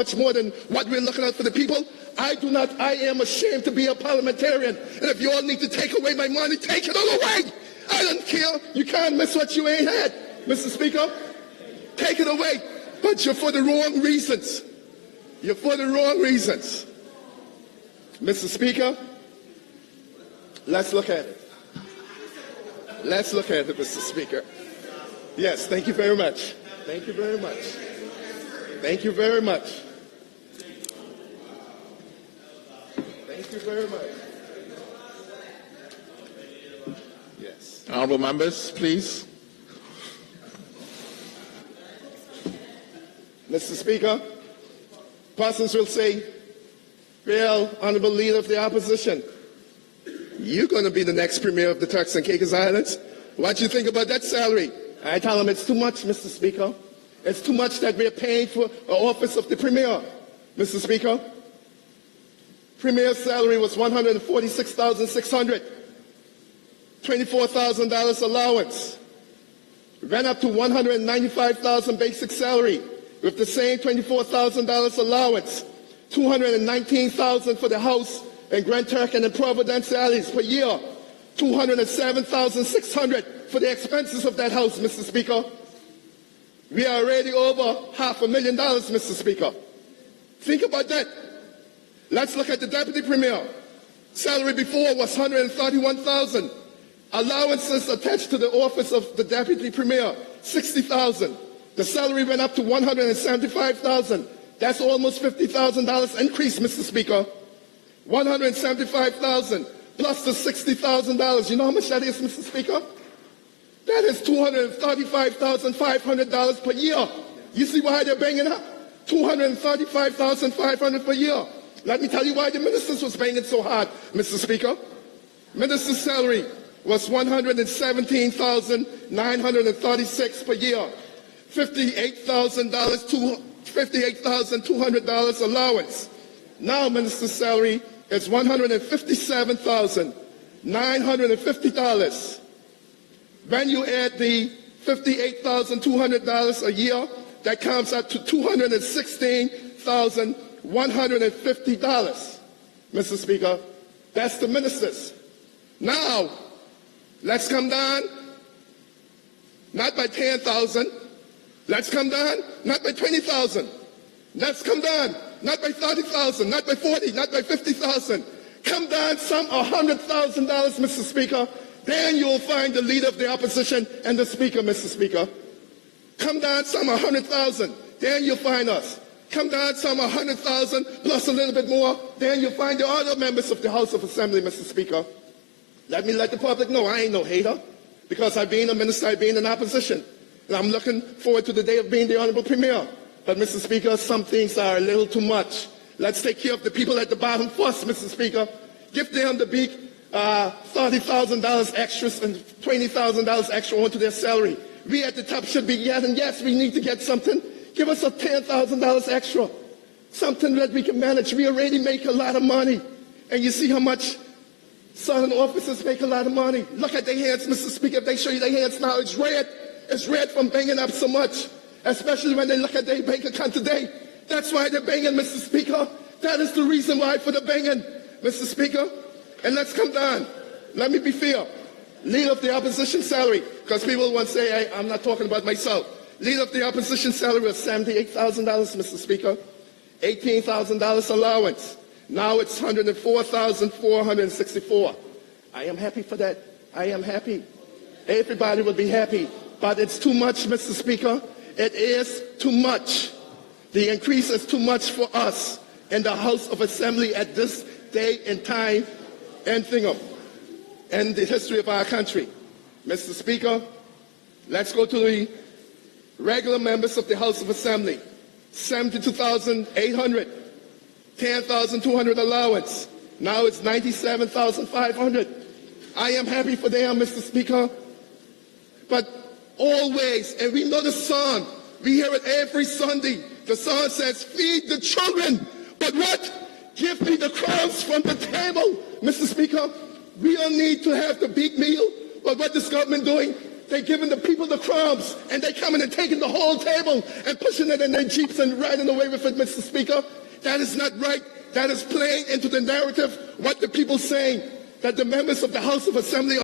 much more than what we're looking at for the people. I am ashamed to be a parliamentarian. And if you all need to take away my money, take it all away. I don't care. You can't miss what you ain't had, Mr. Speaker. Take it away. But you're for the wrong reasons. You're for the wrong reasons. Mr. Speaker, let's look at it. Let's look at it, Mr. Speaker. Yes, thank you very much. Thank you very much. Thank you very much. Thank you very much. Yes. Honourable members, please. Mr. Speaker, persons will say, well, Honourable Leader of the Opposition, you're going to be the next Premier of the Turks and Caicos Islands. What do you think about that salary? I tell them it's too much, Mr. Speaker. It's too much that we're paying for the office of the Premier, Mr. Speaker. Premier's salary was $146,600, $24,000 allowance. Ran up to $195,000 basic salary with the same $24,000 allowance, $219,000 for the house in Grand Turk and Providence Alleys per year, $207,600 for the expenses of that house, Mr. Speaker. We are already over $500,000, Mr. Speaker. Think about that. Let's look at the Deputy Premier. Salary before was $131,000. Allowances attached to the office of the Deputy Premier, $60,000. The salary went up to $175,000. That's almost $50,000 increase, Mr. Speaker. $175,000 plus the $60,000. You know how much that is, Mr. Speaker? That is $235,500 per year. You see why they're banging up? $235,500 per year. Let me tell you why the ministers was banging so hard, Mr. Speaker. Minister's salary was $117,936 per year. $58,200 allowance. Now minister's salary is $157,950. When you add the $58,200 a year, that comes up to $216,150. Mr. Speaker, that's the ministers. Now, let's come down, not by 10,000. Let's come down, not by 20,000. Let's come down, not by 30,000, not by 40, not by 50,000. Come down some $100,000, Mr. Speaker. Then you'll find the Leader of the Opposition and the Speaker, Mr. Speaker. Come down some 100,000, then you'll find us. Come down some 100,000 plus a little bit more, then you'll find the other members of the House of Assembly, Mr. Speaker. Let me let the public know I ain't no hater, because I've been a minister, I've been in opposition. And I'm looking forward to the day of being the Honourable Premier. But, Mr. Speaker, some things are a little too much. Let's take care of the people at the bottom first, Mr. Speaker. Give them the big $30,000 extras and $20,000 extra onto their salary. We at the top should be getting, yes, we need to get something. Give us a $10,000 extra. Something that we can manage. We already make a lot of money. And you see how much Southern officers make a lot of money. Look at their hands, Mr. Speaker. If they show you their hands now, it's red. It's red from banging up so much, especially when they look at their bank account today. That's why they're banging, Mr. Speaker. That is the reason why for the banging, Mr. Speaker. And let's come down. Let me be fair. Leader of the Opposition salary, because people want to say I'm not talking about myself. Leader of the Opposition salary was $78,000, Mr. Speaker. $18,000 allowance. Now it's $104,464. I am happy for that. I am happy. Everybody will be happy. But it's too much, Mr. Speaker. It is too much. The increase is too much for us in the House of Assembly at this day and time and in the history of our country. Mr. Speaker, let's go to the regular members of the House of Assembly. $72,800, $10,200 allowance. Now it's $97,500. I am happy for them, Mr. Speaker. But always, and we know the song, we hear it every Sunday. The song says, feed the children. But what? Give me the crumbs from the table. Mr. Speaker, we don't need to have the big meal. But what is government doing? They're giving the people the crumbs, and they're coming and taking the whole table and pushing it in their Jeeps and riding away with it, Mr. Speaker. That is not right. That is playing into the narrative what the people saying, that the members of the House of Assembly